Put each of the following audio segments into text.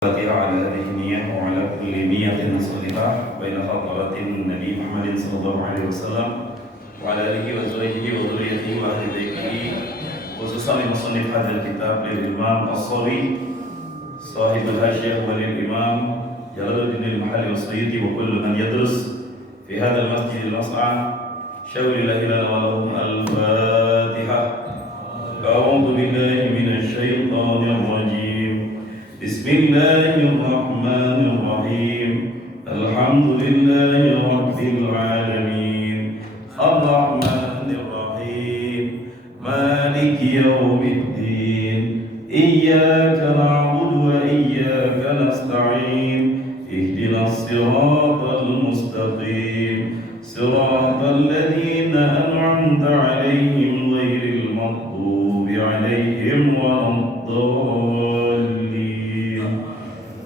الفاتحة على هذه النية وعلى كل نية صالحة بين حضرات النبي محمد صلى الله عليه وسلم وعلى آله وأزواجه وذريته وأهل بيته خصوصا لمصنف هذا الكتاب للإمام الصاوي صاحب الحاشية وللإمام جلال الدين المحلي والسيوطي وكل من يدرس في هذا المسجد الواسع شاور الله لنا ولهم الفاتحة. أعوذ بالله من الشيطان الرجيم. بسم الله الرحمن الرحيم. الحمد لله رب العالمين الرحمن الرحيم مالك يوم الدين إياك نعبد وإياك نستعين اهدنا الصراط المستقيم صراط الذين أنعمت عليهم غير المغضوب عليهم ولا الضالين.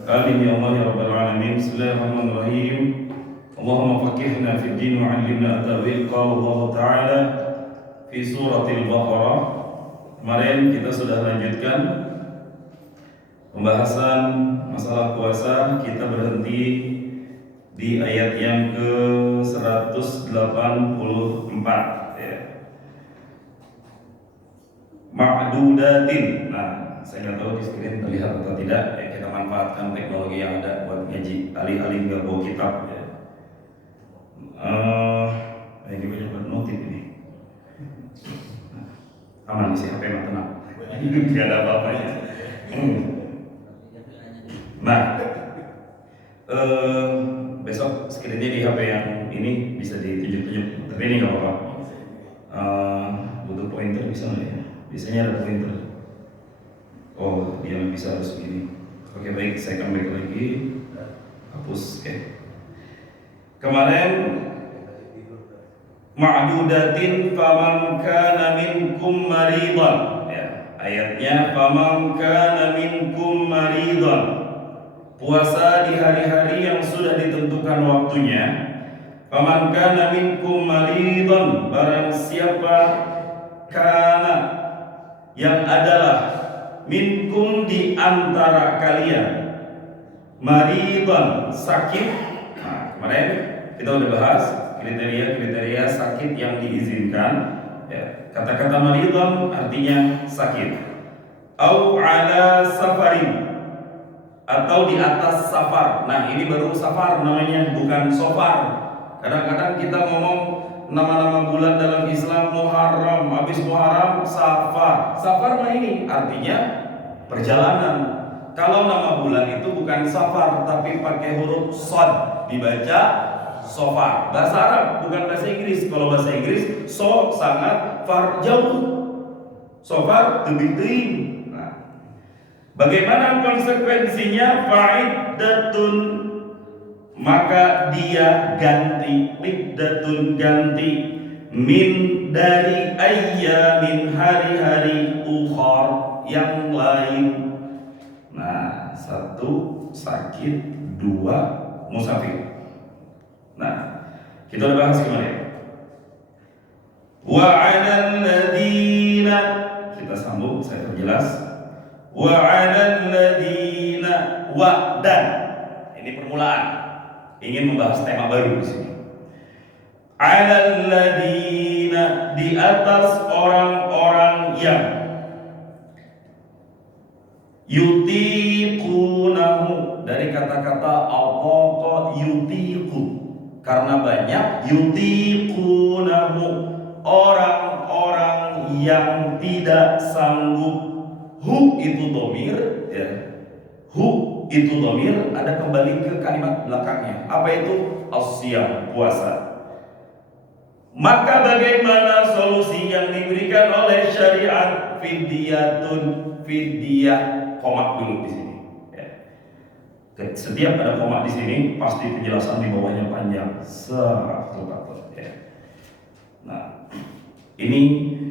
آمين يا الله يا رب العالمين. بسم الله الرحمن الرحيم. اللهم فقهنا في الدين وعلمنا التأويل. قال الله تعالى في surah Al-Baqarah. Kemarin kita sudah lanjutkan pembahasan masalah puasa. Kita berhenti di ayat yang ke-184 ya. Ma'dudatin. Nah, saya nggak tahu di screen terlihat atau tidak ya, kita manfaatkan teknologi yang ada buat ngaji alih-alih nggak bawa kitab ya. Ini banyak buat notif ini. Aman sih, HP mah tenang. Tidak ada apa-apanya. Nah, besok screennya di HP yang ini bisa ditunjuk-tunjuk, tapi ini nggak apa-apa. Butuh pointer bisa nggak ya? Biasanya ada pointer. Oh, dia nggak bisa, harus begini. Oke, baik, saya akan balik lagi. Hapus, oke. Kemarin ma'dudatin faman kana minkum maridan ya, ayatnya faman kana minkum maridan, puasa di hari-hari yang sudah ditentukan waktunya. Faman kana minkum maridan, barang siapa kana yang adalah minkum di antara kalian, maridan sakit. Nah, kemarin kita udah bahas kriteria sakit yang diizinkan ya. Kata-kata maridun artinya sakit. Au ala safarin, atau di atas safar. Nah, ini baru safar namanya, bukan sofar. Kadang-kadang kita ngomong nama-nama bulan dalam Islam, Muharram, habis Muharram Safar. Safar mah ini artinya perjalanan. Kalau nama bulan itu bukan Safar tapi pakai huruf shad, dibaca Sofar. Bahasa Arab, bukan bahasa Inggris. Kalau bahasa Inggris, so sangat, far jauh. Sofar lebih tinggi. Nah, bagaimana konsekuensinya? Fa'iddatun, maka dia ganti, iddatun ganti, min dari ayyamin hari-hari ukhar yang lain. Nah, satu sakit, dua musafir. Nah, kita udah bahas kemarin. Wa 'alal ladina, kita sambung, saya perjelas. Wa 'alal ladina, wa dan. Ini permulaan. Ingin membahas tema baru di sini. 'Alal ladina, di atas orang-orang yang yutiqunahu, dari kata-kata apa yutiqu, karena banyak yutiqunahu, orang-orang yang tidak sanggup. Hu itu dhamir ya. Hu itu dhamir, ada kembali ke kalimat belakangnya. Apa itu? As-siyam, puasa. Maka bagaimana solusi yang diberikan oleh syariat? Fidyatun, fidyah, komak dulu di sini. Setiap ada koma di sini pasti penjelasan di bawahnya panjang. Ya. Nah, ini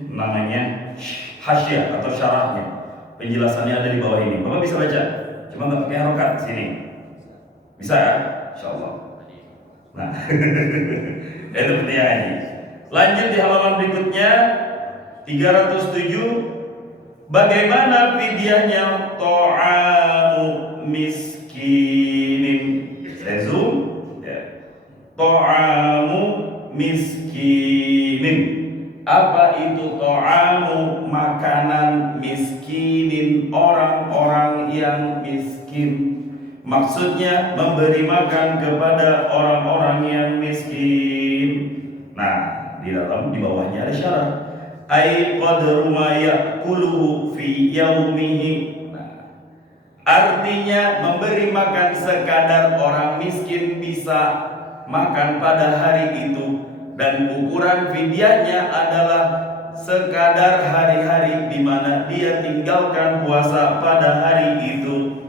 namanya hasyiah atau syarahnya. Penjelasannya ada di bawah ini. Bapak bisa baca, cuma nggak pakai harokat sini. Bisa ya? Insyaallah. Nah, itu pentingnya ini. Lanjut di halaman berikutnya 307. Bagaimana fidyahnya? Ta'amu miskinin. Saya zoom ya. Ta'amu miskinin. Apa itu ta'amu? Makanan miskinin, orang-orang yang miskin. Maksudnya memberi makan kepada orang-orang yang miskin. Nah, di bawahnya ada syarat. Ai qadru ma ya'kuluhu fi yaumihi. Nah, artinya memberi makan sekadar orang miskin bisa makan pada hari itu, dan ukuran fidyahnya adalah sekadar hari-hari di mana dia tinggalkan puasa pada hari itu.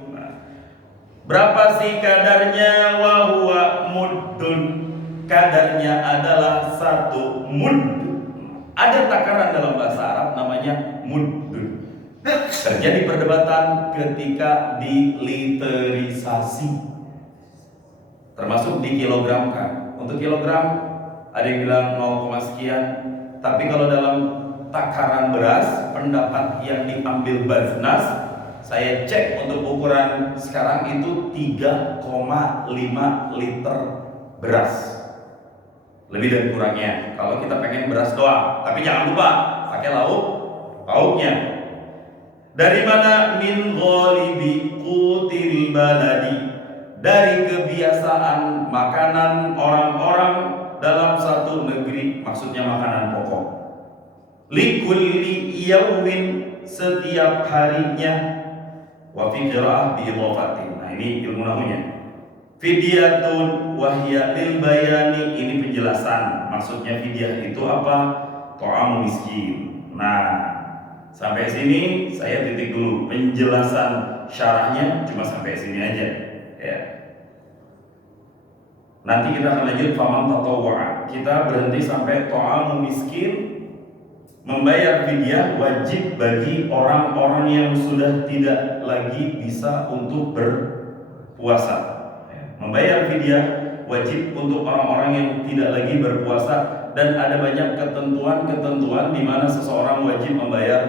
Berapa sih kadarnya? Wahuwa muddun. Kadarnya adalah 1 mud. Ada takaran dalam bahasa Arab namanya muddun. Terjadi perdebatan ketika diliterisasi, termasuk dikilogramkan. Untuk kilogram ada yang bilang 0, sekian. Tapi kalau dalam takaran beras, pendapat yang diambil Baznas, saya cek untuk ukuran sekarang itu 3,5 liter beras. Lebih dan kurangnya. Kalau kita pengen beras doang, tapi jangan lupa pakai lauknya. Dari mana? Min ghalibi qutil baladi. Dari kebiasaan makanan orang-orang dalam satu negeri, maksudnya makanan pokok. Likulli yaumin, setiap harinya. Wa fi qira'ah bi idhafatin. Nah, ini ilmu nahunya. Fidyatun wahya lil bayani, ini penjelasan. Maksudnya fidyah itu apa? Ta'am miskin. Nah, sampai sini saya titik dulu. Penjelasan syarahnya cuma sampai sini aja. Ya. Nanti kita akan lanjut faman tatawwa. Kita berhenti sampai ta'am miskin. Membayar fidyah wajib bagi orang-orang yang sudah tidak lagi bisa untuk berpuasa. Membayar fidyah wajib untuk orang-orang yang tidak lagi berpuasa, dan ada banyak ketentuan-ketentuan di mana seseorang wajib membayar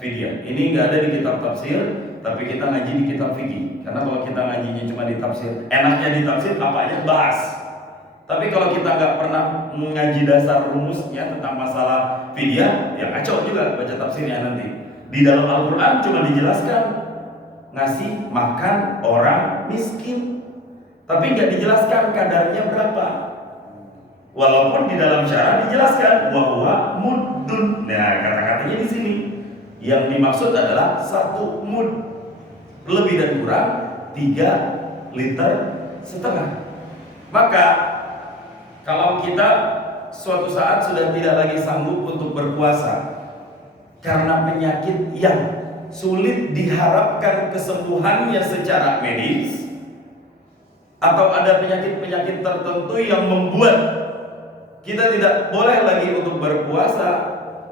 fidyah. Ini nggak ada di kitab tafsir, tapi kita ngaji di kitab fikih. Karena kalau kita ngajinya cuma di tafsir, enaknya di tafsir apa aja bahas. Tapi kalau kita nggak pernah mengaji dasar rumusnya tentang masalah fidyah, ya kacau juga baca tafsirnya nanti. Di dalam Al-Quran cuma dijelaskan ngasih makan orang miskin, tapi nggak dijelaskan kadarnya berapa. Walaupun di dalam syarah dijelaskan bahwa muddun. Nah, kata-katanya di sini yang dimaksud adalah 1 mud, lebih dan kurang 3,5 liter. Maka kalau kita suatu saat sudah tidak lagi sanggup untuk berpuasa karena penyakit yang sulit diharapkan kesembuhannya secara medis, atau ada penyakit-penyakit tertentu yang membuat kita tidak boleh lagi untuk berpuasa,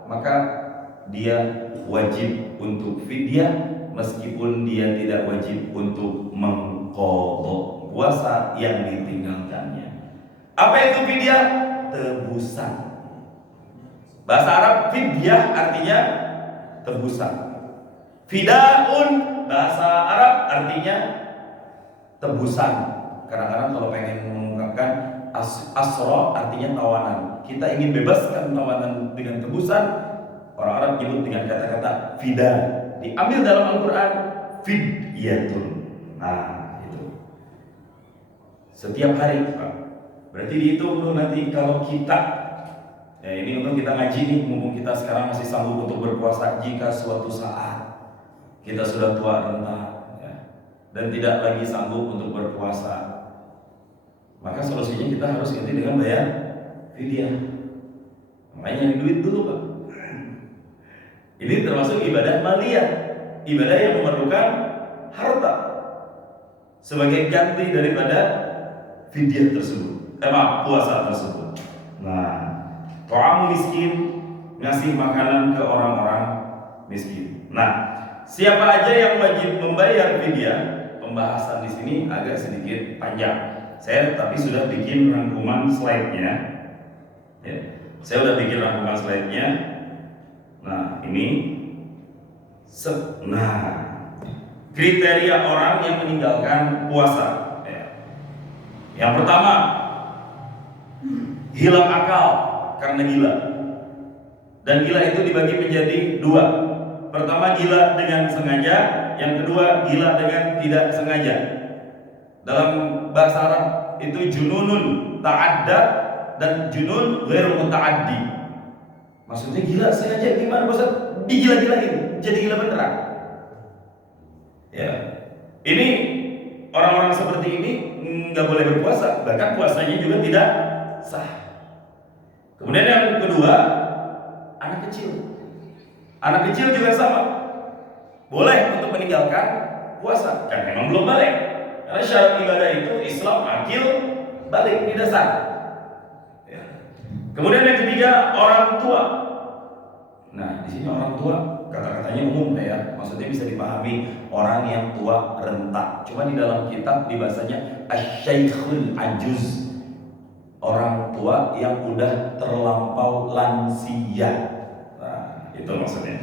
maka dia wajib untuk fidyah meskipun dia tidak wajib untuk mengqadha puasa yang ditinggalkannya. Apa itu fidyah? Tebusan. Bahasa Arab fidyah artinya tebusan. Fidaun bahasa Arab artinya tebusan. Kadang-kadang kalau pengen mengungkapkan asra artinya tawanan. Kita ingin bebaskan tawanan dengan tebusan, orang Arab nyebut dengan kata-kata fida. Diambil dalam Al-Quran fidyatun. Nah, itu setiap hari, Pak. Berarti dihitung tuh nanti kalau kita, ya ini untuk kita ngaji nih, mumpung kita sekarang masih sanggup untuk berpuasa. Jika suatu saat kita sudah tua renta, ya, dan tidak lagi sanggup untuk berpuasa, maka solusinya kita harus ganti dengan bayar fidyah. Makanya nyari duit dulu, Pak. Ini termasuk ibadah maliyah, ibadah yang memerlukan harta sebagai ganti daripada fidyah tersebut. Puasa tersebut. Nah, ta'am miskin, ngasih makanan ke orang-orang miskin. Nah, siapa aja yang wajib membayar fidyah? Pembahasan di sini agak sedikit panjang. Saya tapi sudah bikin rangkuman slide-nya. Ya, saya sudah bikin rangkuman slide-nya. Nah, ini. Nah, kriteria orang yang meninggalkan puasa. Yang pertama, hilang akal karena gila. Dan gila itu dibagi menjadi dua. Pertama, gila dengan sengaja. Yang kedua, gila dengan tidak sengaja. Dalam bahasa Arab itu jununun ta'adda dan junun ghairu muta'addi. Maksudnya gila sengaja gimana Ustaz? Digila-gilain, jadi gila beneran. Ya. Ini orang-orang seperti ini nggak boleh berpuasa, bahkan puasanya juga tidak sah. Kemudian yang kedua, anak kecil. Anak kecil juga sama, boleh untuk meninggalkan puasa, kan memang belum balik. Karena syarat ibadah itu Islam akil balik di dasar. Ya. Kemudian yang ketiga, orang tua. Nah, di sini orang tua kata-katanya umum ya, maksudnya bisa dipahami orang yang tua renta. Cuma di dalam kitab dibahasanya asyaikhul ajuz, orang tua yang udah terlampau lansia. Nah, itu maksudnya.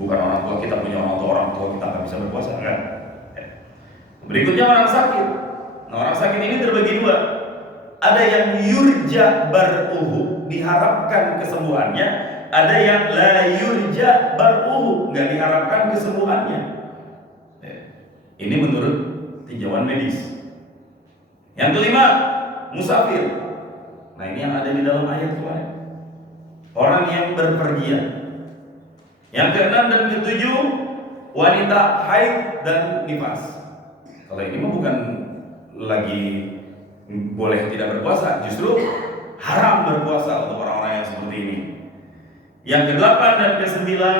Bukan orang tua kita punya orang tua kita nggak bisa berpuasa kan? Berikutnya orang sakit. Nah, orang sakit ini terbagi dua. Ada yang yurja baruhu, diharapkan kesembuhannya. Ada yang la yurja baruhu, nggak diharapkan kesembuhannya. Ini menurut tinjauan medis. Yang kelima, musafir. Nah, ini yang ada di dalam ayat kemarin. Orang yang berpergian. Yang keenam dan ketujuh, wanita haid dan nifas. Kalau ini mah bukan lagi boleh tidak berpuasa, justru haram berpuasa untuk orang-orang yang seperti ini. Yang kedelapan dan kesembilan,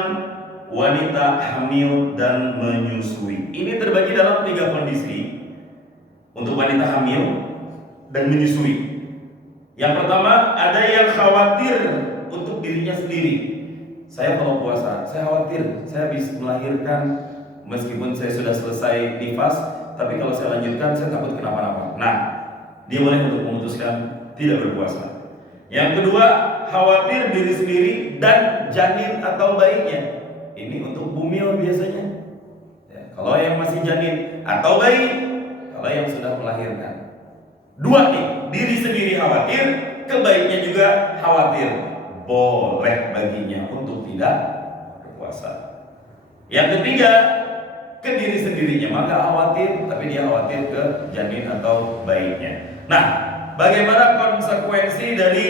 wanita hamil dan menyusui. Ini terbagi dalam tiga kondisi untuk wanita hamil dan menyusui. Yang pertama, ada yang khawatir untuk dirinya sendiri. Saya kalau puasa, saya khawatir saya habis melahirkan meskipun saya sudah selesai nifas, tapi kalau saya lanjutkan saya takut kenapa-napa. Nah, dia boleh untuk memutuskan tidak berpuasa. Yang kedua, khawatir diri sendiri dan janin atau bayinya. Ini untuk bumil biasanya. Ya, kalau yang masih janin atau bayi, kalau yang sudah melahirkan. Dua nih, diri sendiri khawatir, ke bayinya juga khawatir. Boleh baginya untuk tidak berpuasa. Yang ketiga, ke diri sendirinya maka khawatir, tapi dia khawatir ke janin atau bayinya. Nah, bagaimana konsekuensi dari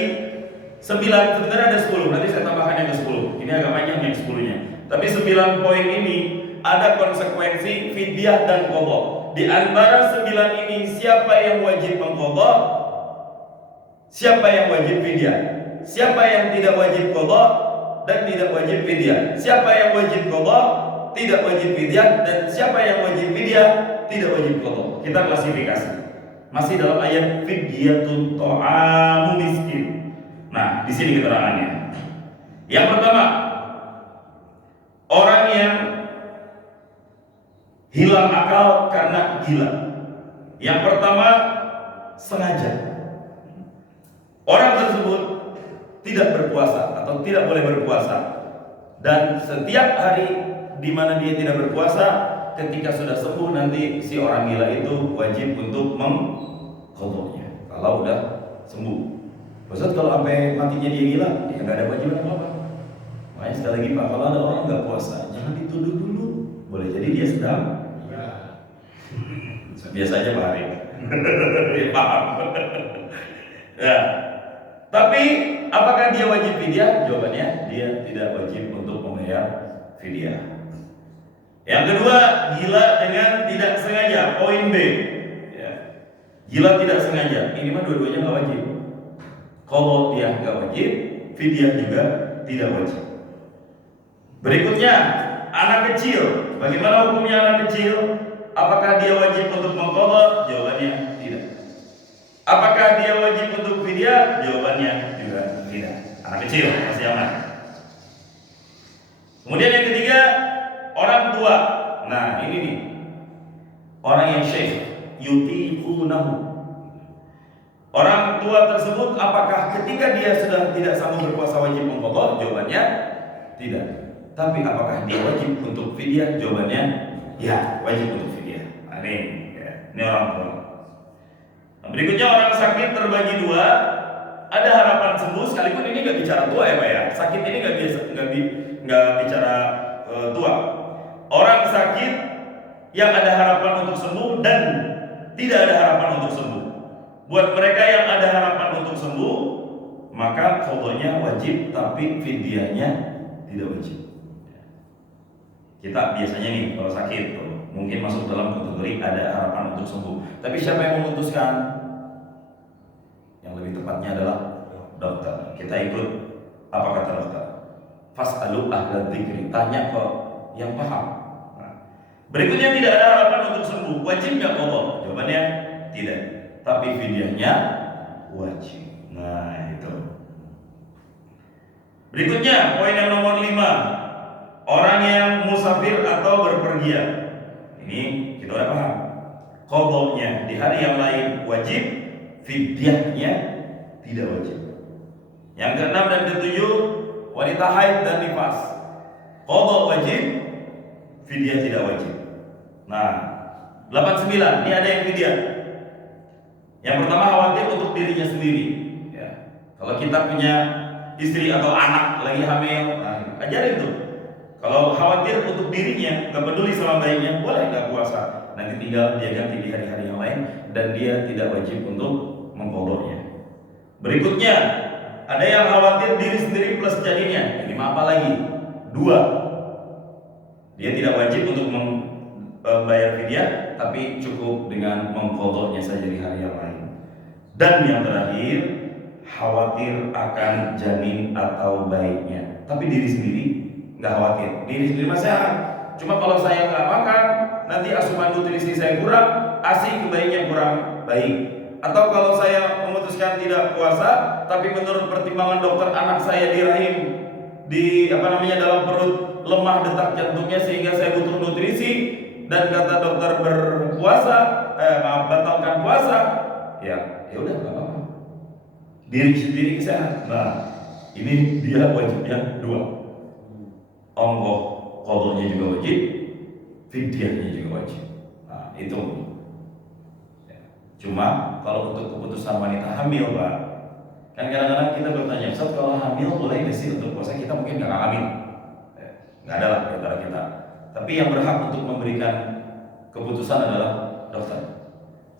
9? Sebenarnya ada 10, nanti saya tambahkan yang ke 10. Ini agak panjang yang 10-nya. Tapi 9 poin ini ada konsekuensi fidyah dan qadha. Di antara 9 ini, siapa yang wajib mengqadha? Siapa yang wajib fidyah? Siapa yang tidak wajib qadha dan tidak wajib fidyah? Siapa yang wajib qadha, tidak wajib fidyah, dan siapa yang wajib fidyah, tidak wajib qadha. Kita klasifikasi. Masih dalam ayat fidyatun ta'amu miskin. Nah, di sini keterangannya. Yang pertama, orang yang hilang akal karena gila. Yang pertama, sengaja. Orang tersebut tidak berpuasa atau tidak boleh berpuasa, dan setiap hari di mana dia tidak berpuasa, ketika sudah sembuh nanti si orang gila itu wajib untuk mengqadhanya kalau udah sembuh. Maksud kalau sampai matinya dia gila, dia nggak ada wajiban apa-apa. Makanya sekali lagi Pak, kalau ada orang nggak puasa, jangan dituduh dulu. Boleh jadi dia sedang biasa aja Pak Ari. Dia paham. Ya. Tapi apakah dia wajib fidyah? Jawabannya dia tidak wajib untuk membayar fidyah. Yang kedua, gila dengan tidak sengaja. Poin B. Ya. Gila tidak sengaja. Ini mah dua-duanya nggak wajib. Kalau dia nggak wajib, fidyah juga tidak wajib. Berikutnya, anak kecil. Bagaimana hukumnya anak kecil? Apakah dia wajib untuk mengqadha? Jawabannya tidak. Apakah dia wajib untuk fidyah? Jawabannya juga tidak. Anak kecil masih aman. Kemudian yang ketiga, orang tua. Nah, ini nih. Orang yang syekh yutiqunahu. Orang tua tersebut apakah ketika dia sudah tidak sanggup berpuasa wajib mengqadha? Jawabannya tidak. Tapi apakah dia wajib untuk fidyah? Jawabannya ya wajib untuk fidyah. Nah, ini orang tua. Nah, berikutnya orang sakit terbagi dua. Ada harapan sembuh, sekalipun ini nggak bicara tua ya Pak ya. Sakit ini nggak bicara tua. Orang sakit yang ada harapan untuk sembuh dan tidak ada harapan untuk sembuh. Buat mereka yang ada harapan untuk sembuh, maka qadanya wajib, tapi fidyahnya tidak wajib. Kita biasanya nih kalau sakit mungkin masuk dalam kategori ada harapan untuk sembuh. Tapi siapa yang memutuskan? Yang lebih tepatnya adalah dokter. Kita ikut apa kata dokter. Fas'alu ahla dzikri, tanya ke yang paham. Nah, berikutnya tidak ada harapan untuk sembuh, wajib nggak qadha? Jawabannya tidak. Tapi fidyahnya wajib. Nah itu. Berikutnya poin yang nomor 5, orang yang musafir atau berpergian. Ini kita udah paham. Qadhanya di hari yang lain wajib, fidyahnya tidak wajib. Yang keenam dan ketujuh, wanita haid dan nifas. Qadha wajib, fidyah tidak wajib. Nah, 89, ini ada yang fidyah. Yang pertama khawatir untuk dirinya sendiri. Ya. Kalau kita punya istri atau anak lagi hamil, nah, ajarin tuh. Kalau khawatir untuk dirinya, nggak peduli sama bayinya, boleh nggak puasa. Nanti tinggal dia ganti di hari-hari yang lain dan dia tidak wajib untuk mengqadhanya. Berikutnya, ada yang khawatir diri sendiri plus janinnya. Ini apa lagi? 2. Dia tidak wajib untuk membayar fidyah, tapi cukup dengan mengqadhanya saja di hari yang lain. Dan yang terakhir, khawatir akan janin atau bayinya, tapi diri sendiri nggak khawatir. Diri sendiri masih sehat. Cuma kalau saya nggak makan, nanti asupan nutrisi saya kurang, ASI ke bayinya kurang baik. Atau kalau saya memutuskan tidak puasa, tapi menurut pertimbangan dokter anak saya di rahim, dalam perut lemah detak jantungnya sehingga saya butuh nutrisi, dan kata dokter batalkan puasa, ya udah nggak apa-apa. Diri sendiri sehat. Nah, ini dia wajibnya 2. Ongkoh qadhanya juga wajib, fidyahnya juga wajib. Nah, itu. Ya. Cuma kalau untuk keputusan wanita hamil, Pak, kan kadang-kadang kita bertanya, Ustaz, kalau hamil boleh nggak sih untuk puasa? Kita mungkin nggak hamil, nggak ada lah di antara kita. Tapi yang berhak untuk memberikan keputusan adalah dokter.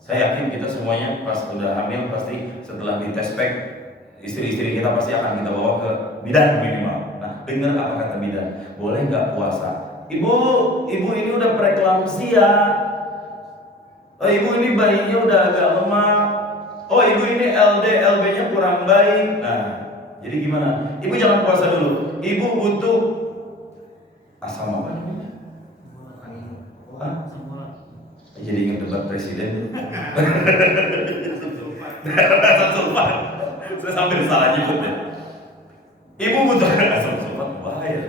Saya yakin kita semuanya pas udah hamil pasti setelah dites pack, istri-istri kita pasti akan kita bawa ke bidan minimal. Nah, dengar apa kata bidan, boleh nggak puasa? Ibu ini udah preeklamsia. Oh, ibu ini bayinya udah agak lemah. Oh, ibu ini LB-nya kurang baik. Nah, jadi gimana? Ibu jangan puasa dulu. Ibu butuh asam apa namanya? Jadi ingat debat presiden. Asam sulfat. Saya sambil salah nyebut ya. Ibu butuh asam sulfat, bahaya.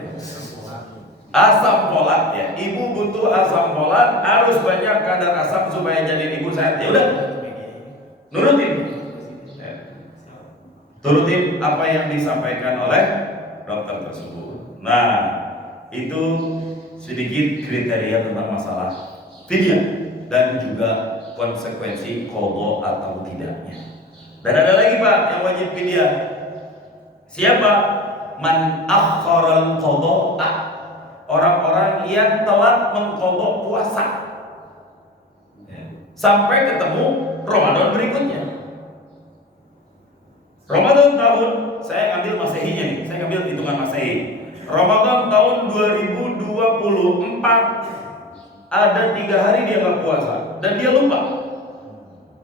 Asam folat ya. Ibu butuh asam folat, harus banyak kadar asam supaya janin ibu sehat. Ya udah, nurutin. Turutin apa yang disampaikan oleh dokter tersebut. Nah, itu sedikit kriteria tentang masalah fidyah dan juga konsekuensi qadha atau tidaknya. Dan ada lagi Pak yang wajib fidyah. Siapa? Man akhkharal qadha, orang-orang yang telat mengqadha puasa sampai ketemu Ramadan berikutnya. Ramadan tahun, saya ambil Masehinya nih, saya ambil hitungan Masehi. Ramadan tahun 2024 ada 3 hari dia nggak puasa dan dia lupa.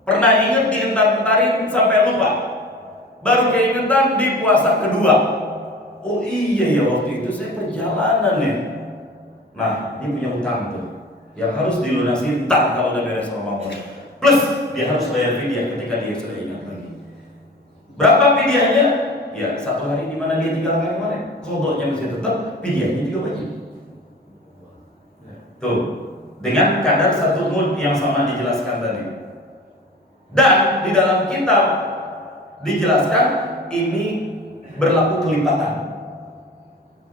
Pernah ingat dientar-entarin sampai lupa. Baru keingetan di puasa kedua. Oh iya ya, waktu itu saya perjalanan ya. Nah, dia punya utang tuh yang harus dilunasi ntar kalau udah beres Ramadan. Plus dia harus bayar fidyah ketika dia sudah ingat lagi. Berapa fidyahnya? Ya, 1 hari di mana dia tinggalkan kemarin. Qadhanya masih tetap, fidyahnya juga wajib. Tuh, dengan kadar 1 mud yang sama dijelaskan tadi. Dan di dalam kitab dijelaskan ini berlaku kelipatan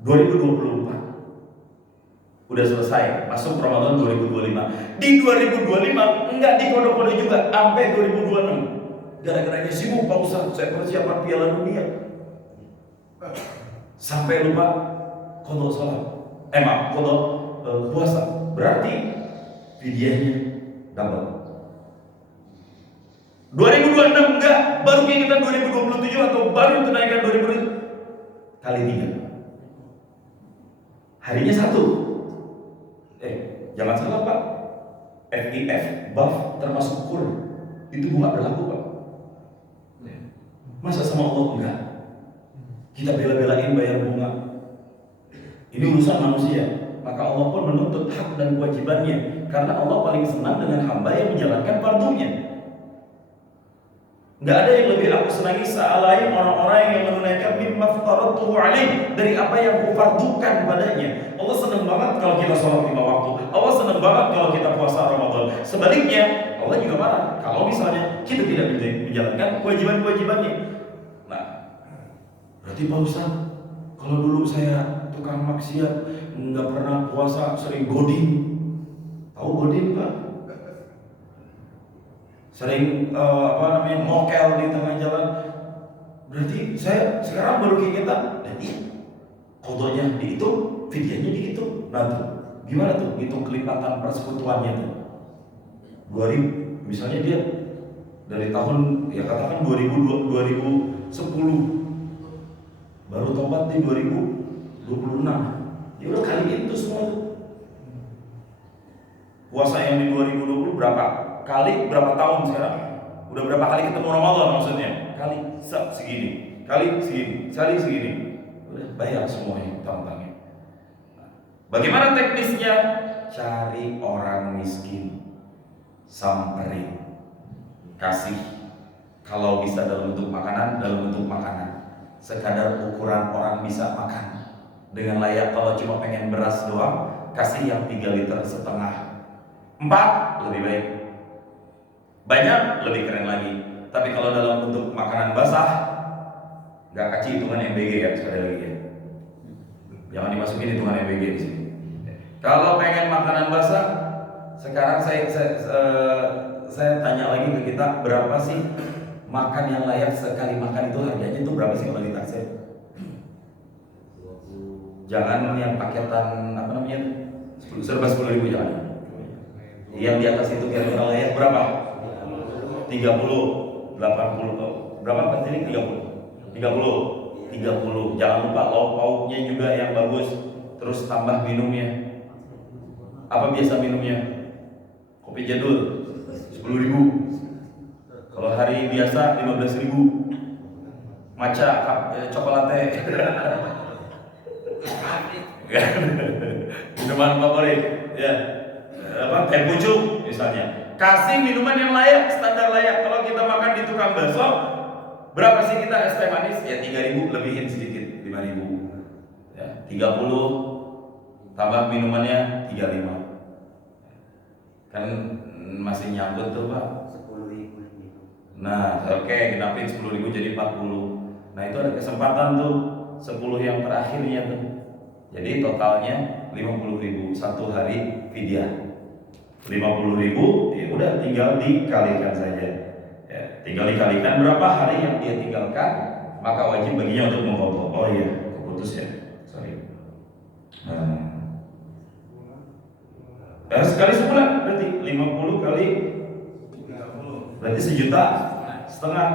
2024. Udah selesai, masuk Ramadan 2025. Di 2025 enggak dikode-kode juga sampai 2026. Gara-garanya sibuk Pak Ustaz, saya persiapan Piala Dunia. Sampai lupa qadha salat. Maaf, qadha puasa. Berarti fidyahnya double. 2026 enggak, baru keingetan 2027 atau baru kenaikan 2020 kali 3. Harinya 1. Jangan salah Pak, FIF, BAF termasuk KUR, itu bunga berlaku Pak. Masa sama Allah enggak? Kita bela-belain bayar bunga. Ini urusan manusia. Maka Allah pun menuntut hak dan kewajibannya, karena Allah paling senang dengan hamba yang menjalankan fardunya. Nggak ada yang lebih aku senangi lain orang-orang yang menunaikan mimma aftaratuhu alaih, dari apa yang kufardukan padanya. Allah senang banget kalau kita sholat 5 waktu. Allah senang banget kalau kita puasa Ramadan. Sebaliknya, Allah juga marah kalau misalnya kita tidak menjalankan kewajiban-kewajibannya. Nah, berarti Pak Ustaz, kalau dulu saya tukang maksiat, nggak pernah puasa, sering godin. Tahu godin Pak? Sering mokel di tengah jalan. Berarti saya sekarang baru keingetan, dan qadhanya dihitung, fidyahnya dihitung. Nah tuh, gimana tuh hitung kelipatan persekutuannya tuh? 2000, misalnya dia dari tahun, ya katakan 2010, baru tobat di 2026, ya udah kaliin tuh semua tuh. Puasa yang di 2020 berapa? Kali berapa tahun sekarang? Udah berapa kali ketemu Ramadan maksudnya? Kali segini, kali segini, kali segini. Udah bayar semuanya utang-utangnya. Bagaimana teknisnya? Cari orang miskin, samperin, kasih. Kalau bisa dalam bentuk makanan, dalam bentuk makanan. Sekadar ukuran orang bisa makan dengan layak. Kalau cuma pengen beras doang, kasih yang 3,5 liter. 4 lebih baik. Banyak lebih keren lagi. Tapi kalau dalam bentuk makanan basah, nggak kasih hitungan MBG ya, sekali lagi ya. Jangan dimasukin hitungan MBG di sini. Kalau pengen makanan basah, sekarang saya tanya lagi ke kita, berapa sih makan yang layak sekali makan itu harganya itu berapa sih kalau ditaksir? Jangan yang paketan apa namanya? Serba 10.000 jangan. Yang di atas itu kira-kira layak berapa? 30, 80, berapa penting? 30. Jangan lupa lauk pauknya juga yang bagus. Terus tambah minumnya. Apa biasa minumnya? Kopi jadul 10.000. Kalau hari biasa 15.000. Matcha, cokolate. Minuman favorit, ya. Teh pucuk misalnya. Kasih minuman yang layak, standar layak. Kalau kita makan di tukang bakso, berapa sih kita es teh manis? Ya 3.000, lebihin sedikit, 5.000. Ya, 30 tambah minumannya 35. Kan masih nyambut tuh Pak. 10.000. Nah, oke, genapin 10.000 jadi 40. Nah, itu ada kesempatan tuh 10 yang terakhirnya tuh. Jadi totalnya 50.000 satu hari fidyah. 50.000, ya udah tinggal dikalikan saja. Ya, tinggal dikalikan berapa hari yang dia tinggalkan, maka wajib baginya untuk mengqadha. Oh iya, keputus ya. Sorry. Sekali sebulan berarti 50 kali 30. Berarti 1,5 juta.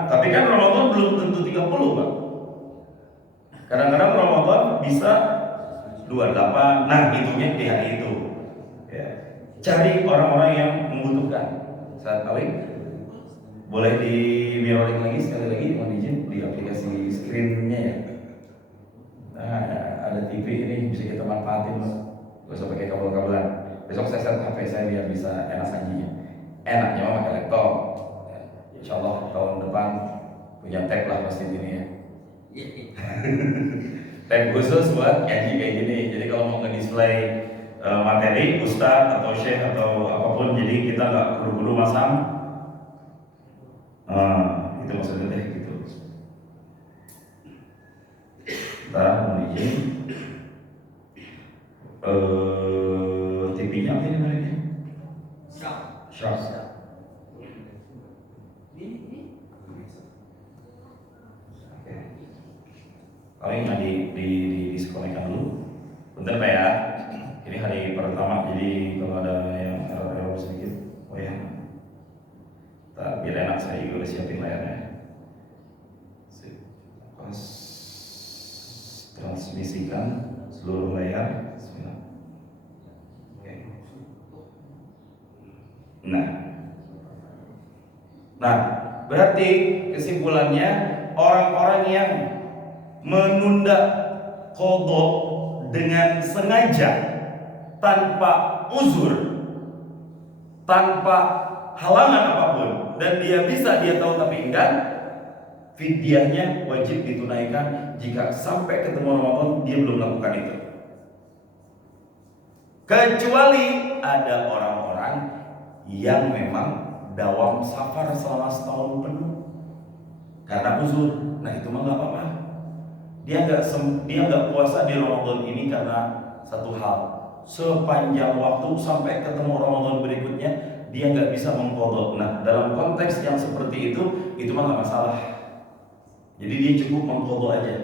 Tapi kan Ramadan belum tentu 30, Pak. Kadang-kadang Ramadan bisa 28. Nah, hitungnya di hari itu. Ya. Cari orang-orang yang membutuhkan saat kawin. Boleh di mirroring lagi sekali lagi, mohon izin di aplikasi screen-nya ya. Nah, ada TV ini bisa kita manfaatin, gak usah pakai kabel-kabelan. Besok saya set HP saya biar bisa enak sajinya. Enaknya mah pakai laptop. Ya, insya Allah tahun depan punya tab lah pasti ini ya. Tab khusus buat ngaji kayak gini. Jadi kalau mau nge-display materi ustaz atau syekh atau apapun, jadi kita nggak buru-buru masang. Itu maksudnya deh gitu. Mohon izin. Paling disekolahkan dulu. Bentar Pak ya. Ini hari pertama, jadi kalau ada yang error sedikit, oh ya. Biar enak saya juga udah siapin layarnya. Pas transmisikan seluruh layar. Oke. Nah, berarti kesimpulannya orang-orang yang menunda qadha dengan sengaja, tanpa uzur, tanpa halangan apapun, dan dia tahu tapi enggan, fidyahnya wajib ditunaikan jika sampai ketemu Ramadan dia belum melakukan itu. Kecuali ada orang-orang yang memang dawam safar selama setahun penuh karena uzur. Nah itu mah nggak apa-apa. Dia nggak puasa di Ramadan ini karena satu hal. Sepanjang waktu sampai ketemu Ramadan berikutnya dia nggak bisa mengqadha. Nah dalam konteks yang seperti itu mah nggak masalah. Jadi dia cukup mengqadha aja.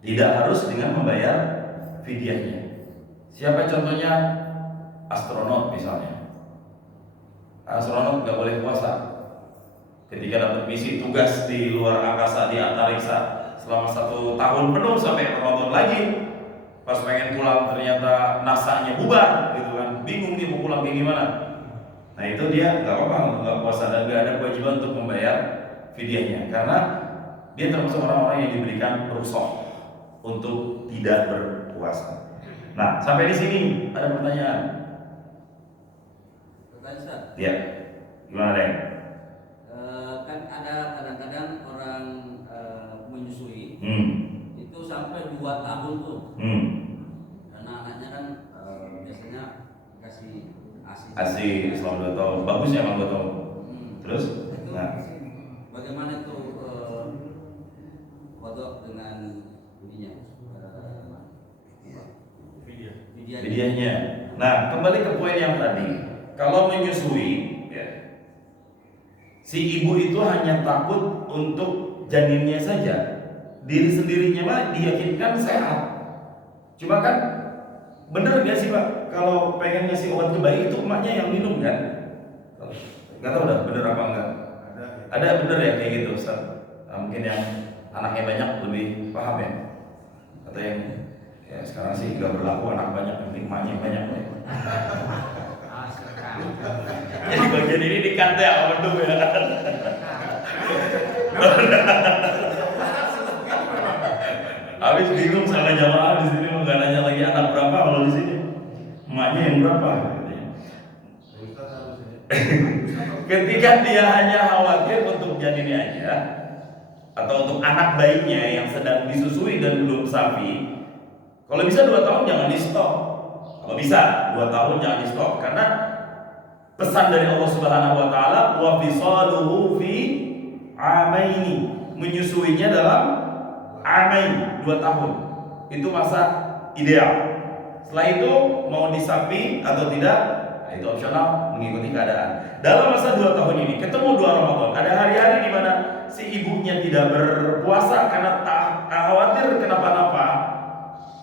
Tidak harus dengan membayar fidyahnya. Siapa contohnya? Astronot misalnya. Astronot nggak boleh puasa ketika dapat misi tugas di luar angkasa di antariksa selama 1 tahun penuh sampai Ramadan lagi. Pas pengen pulang ternyata NASA-nya bubar gitu kan, bingung dia mau pulang kayak gimana. Nah itu dia nggak apa-apa nggak puasa dan nggak ada kewajiban untuk membayar fidyahnya karena dia termasuk orang-orang yang diberikan rukhsah untuk tidak berpuasa. Nah sampai di sini ada pertanyaan? Ya, gimana deh? Kan ada kadang-kadang orang menyusui itu sampai 2 tahun tuh. Karena anaknya kan biasanya kasih ASI selama 2 tahun. Bagus ya emang 2 tahun. Terus? Itu, bagaimana itu kodok dengan ininya? Fidyahnya. Nah kembali ke poin yang tadi. Kalau menyusui, ya, si ibu itu hanya takut untuk janinnya saja, diri sendirinya mah diyakinkan sehat. Cuma kan bener nggak sih Pak? Kalau pengen ngasih obat ke bayi itu emaknya yang minum kan? Nggak tahu dah bener apa enggak. Ada bener ya kayak gitu Ustaz. Mungkin yang anaknya banyak lebih paham ya. Atau yang ya sekarang sih nggak berlaku anak banyak, penting emaknya banyak ya. Jadi bagian ini dikat ya, waduh ya. Habis bingung sama jamaah di sini nggak nanya lagi anak berapa kalau di sini, emaknya yang berapa? Ketika dia hanya khawatir untuk janinnya aja atau untuk anak bayinya yang sedang disusui dan belum sapi, kalau bisa 2 tahun jangan di stop. Kalau bisa 2 tahun jangan di stop karena pesan dari Allah Subhanahu wa taala wa fisaluhu fi amaini, menyusuinya dalam amain 2 tahun. Itu masa ideal. Setelah itu mau disapi atau tidak, itu opsional mengikuti keadaan. Dalam masa 2 tahun ini ketemu 2 Ramadan, ada hari-hari di mana si ibunya tidak berpuasa karena khawatir kenapa-napa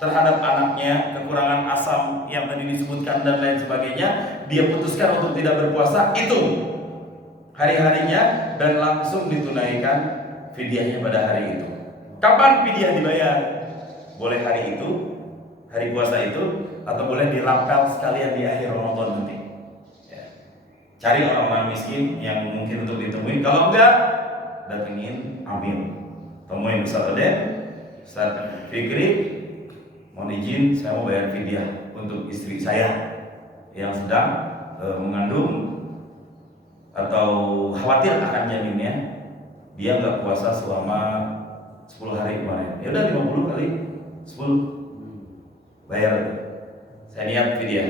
terhadap anaknya, kekurangan asam yang tadi disebutkan dan lain sebagainya, dia putuskan untuk tidak berpuasa, itu hari-harinya dan langsung ditunaikan fidyahnya pada hari itu. Kapan fidyah dibayar? Boleh hari itu, hari puasa itu, atau boleh dirapel sekalian di akhir Ramadan nanti. Ya. Cari orang-orang miskin yang mungkin untuk ditemui. Kalau enggak, datengin amil, temuin Ustaz Aden, Ustaz Fikri. Mohon izin, saya mau bayar fidyah untuk istri saya yang sedang mengandung atau khawatir akan janinnya. Dia nggak puasa selama 10 hari kemarin. Ya udah 50 kali 10 bayar. Saya niat fidyah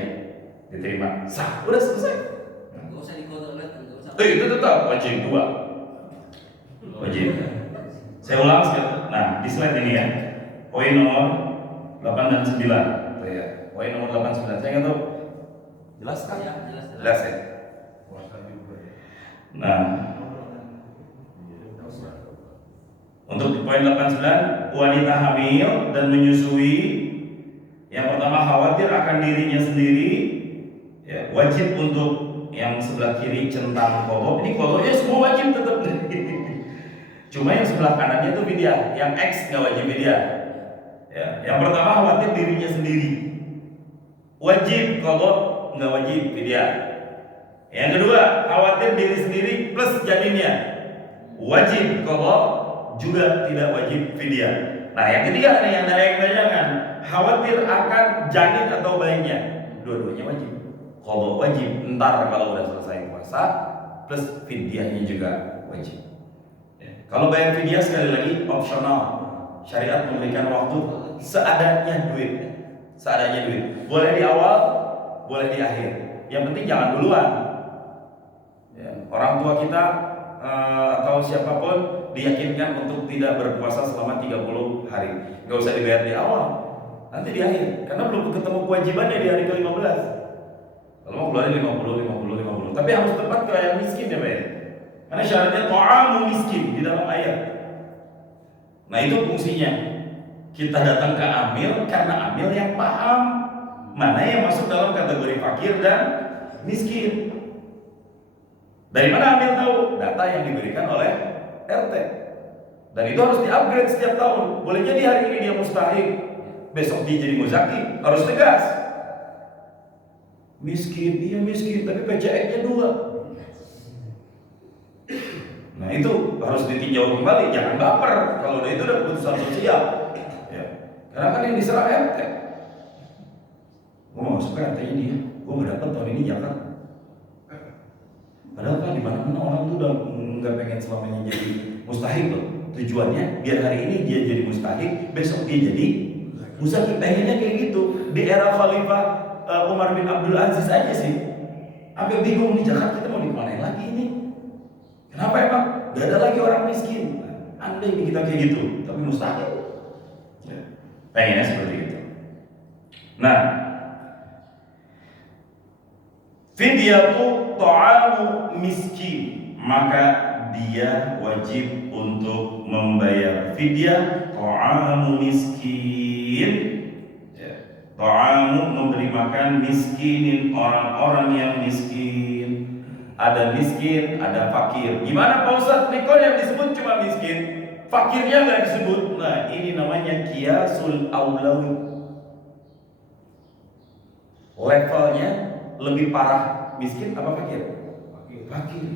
diterima. Sah, udah selesai. Nggak usah dikodok lagi. Itu tetap wajib 2. Wajib. Saya ulang sekali. Nah, di slide ini ya. Poin nomor 8 dan 9. Ya. Poin nomor 8 9. Saya nggak tahu. Jelas kan? Ya, Jelas ya. Nah, untuk Untuk poin 89, wanita hamil dan menyusui, yang pertama khawatir akan dirinya sendiri, ya, wajib untuk yang sebelah kiri centang kodok. Ini kodoknya semua wajib tetap. Cuma yang sebelah kanannya itu fidyah, yang X nggak wajib fidyah. Ya, yang pertama khawatir dirinya sendiri, wajib kodok, nggak wajib fidyah. Yang kedua khawatir diri sendiri plus janinnya, wajib kodok, juga tidak wajib fidyah. Nah yang ketiga nih yang dari yang ditanyakan, khawatir akan janin atau bayinya, dua-duanya wajib. Kodok wajib, ntar kalau udah selesai puasa, plus fidyahnya juga wajib. Kalau bayar fidyah sekali lagi opsional. Syariat memberikan waktu seadanya duit. Seadanya duit. Boleh di awal, boleh di akhir. Yang penting jangan duluan. Ya, orang tua kita atau siapapun diyakinkan untuk tidak berpuasa selama 30 hari. Gak usah dibayar di awal, nanti di akhir. Karena belum ketemu kewajibannya di hari ke-15. Kalau mau keluarin 50. Tapi harus tepat ke yang miskin ya Pak ya. Karena syaratnya ta'amu miskin di dalam ayat. Nah itu fungsinya. Kita datang ke amil karena amil yang paham mana yang masuk dalam kategori fakir dan miskin. Dari mana amil tahu? Data yang diberikan oleh RT. Dan itu harus di-upgrade setiap tahun. Boleh jadi hari ini dia mustahik, besok dia jadi muzaki. Harus tegas. Miskin, iya miskin, tapi PCX-nya 2. Nah itu harus ditinjau kembali, jangan baper kalau itu udah keputusan sosial. Ya. Karena kan yang diserah RT. Gue mau masuk ke RT-nya dia, gue nggak dapat tahun ini jangan. Padahal kan di mana-mana orang tuh udah nggak pengen selamanya jadi mustahik loh. Tujuannya biar hari ini dia jadi mustahik, besok dia jadi mustahik. Pengennya kayak gitu. Di era Khalifah Umar bin Abdul Aziz aja sih. Sampai bingung di Jakarta kita mau dimanain lagi ini. Kenapa emang? Gak ada lagi orang miskin. Andai kita kayak gitu, tapi mustahil. Ya. Pengennya seperti itu. Nah, fidyatu ta'amu miskin, maka dia wajib untuk membayar fidyah ta'amu miskin. Ya. Ta'amu memberi makan miskinin, orang-orang yang miskin. Ada miskin, ada fakir. Gimana Pak Ustadz? Nikon yang disebut cuma miskin, fakirnya nggak disebut. Nah ini namanya qiyasul aulawi. Levelnya lebih parah miskin apa fakir? Fakir.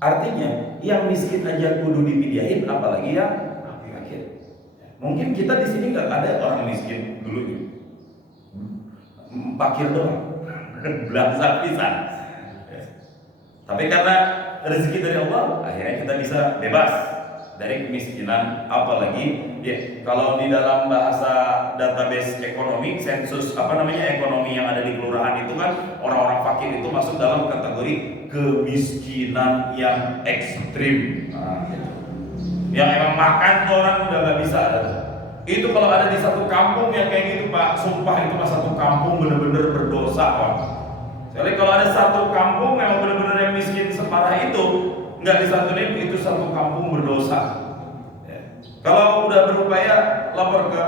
Artinya yang miskin aja kudu dipidyahin, apalagi yang fakir. Mungkin kita di sini nggak ada orang miskin dulu, fakir doang, belangsak pisan. Tapi karena rezeki dari Allah, akhirnya kita bisa bebas dari kemiskinan. Apalagi ya, kalau di dalam bahasa database ekonomi, sensus ekonomi yang ada di kelurahan itu kan orang-orang fakir itu masuk dalam kategori kemiskinan yang ekstrim. Nah, yang emang makan tuh orang udah nggak bisa. Itu kalau ada di satu kampung yang kayak gitu Pak, sumpah itu mah satu kampung bener-bener berdosa Pak. Jadi kalau ada satu kampung yang benar-benar yang miskin separah itu, nggak disantunin, itu satu kampung berdosa. Ya. Kalau udah berupaya lapor ke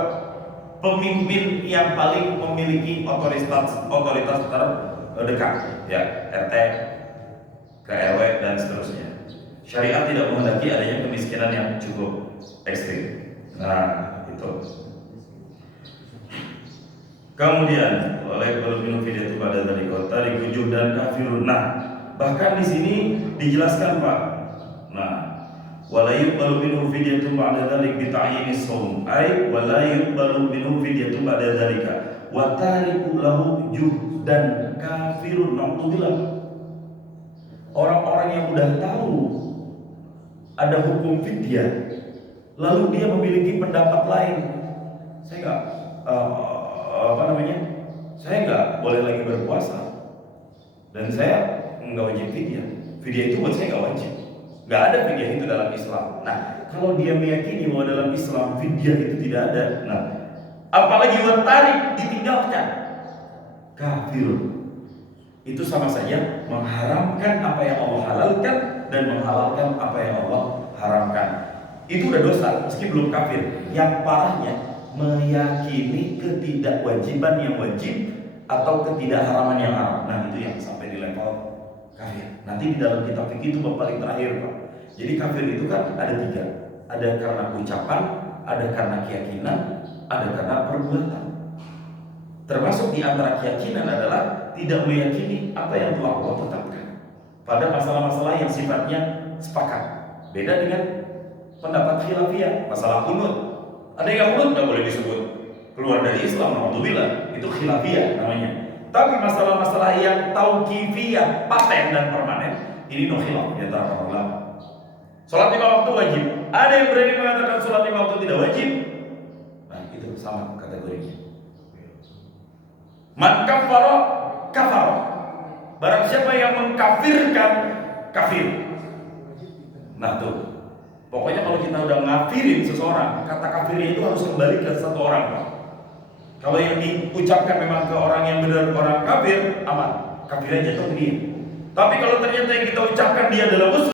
pemimpin yang paling memiliki otoritas terdekat, ya RT, ke RW dan seterusnya. Syariat tidak menghendaki adanya kemiskinan yang cukup ekstrim. Nah itu. Kemudian oleh belum fidyah pada dari kota dikujuh dan kafirun. Nah, bahkan di sini dijelaskan Pak. Nah, wala yuqbalu minhu fidyatun ba'da dzalik bi ta'yinis shaum. Ai wala yuqbalu minhu fidyatun ba'da dzalika. Wa tariku lahu dan kafirun. Na'udzubillah. Orang-orang yang udah tahu ada hukum fidyah, lalu dia memiliki pendapat lain. Saya enggak saya nggak boleh lagi berpuasa dan saya nggak wajib fidyah. Fidyah itu buat saya nggak wajib, nggak ada fidyah itu dalam Islam. Nah kalau dia meyakini bahwa dalam Islam fidyah itu tidak ada, nah apalagi tarik ditinggalkan, kafir. Itu sama saja mengharamkan apa yang Allah halalkan dan menghalalkan apa yang Allah haramkan. Itu udah dosa meski belum kafir. Yang parahnya meyakini ketidakwajiban yang wajib atau ketidakharaman yang haram. Nah, itu yang sampai di level kafir. Nanti di dalam kitab fikih itu bab paling terakhir, Pak. Jadi kafir itu kan ada 3. Ada karena ucapan, ada karena keyakinan, ada karena perbuatan. Termasuk di antara keyakinan adalah tidak meyakini apa yang telah Allah tetapkan pada masalah-masalah yang sifatnya sepakat. Beda dengan pendapat khilafiyah, masalah kunut. Ada yang kunut nggak boleh disebut keluar dari Islam, alhamdulillah, itu khilafiyah namanya. Tapi masalah-masalah yang tauqifiyah, paten dan permanen, ini no khilaf di antara para ulama. Sholat 5 waktu wajib. Ada yang berani mengatakan sholat 5 waktu tidak wajib. Nah, itu sama kategorinya. Man kafara kafara. Barang siapa yang mengkafirkan, kafir. Nah tuh, pokoknya kalau kita udah ngafirin seseorang, kata kafirnya itu harus kembali ke satu orang. Kalau yang diucapkan memang ke orang yang benar orang kafir, aman, kafirnya jatuh ke dia. Tapi kalau ternyata yang kita ucapkan dia adalah muslim,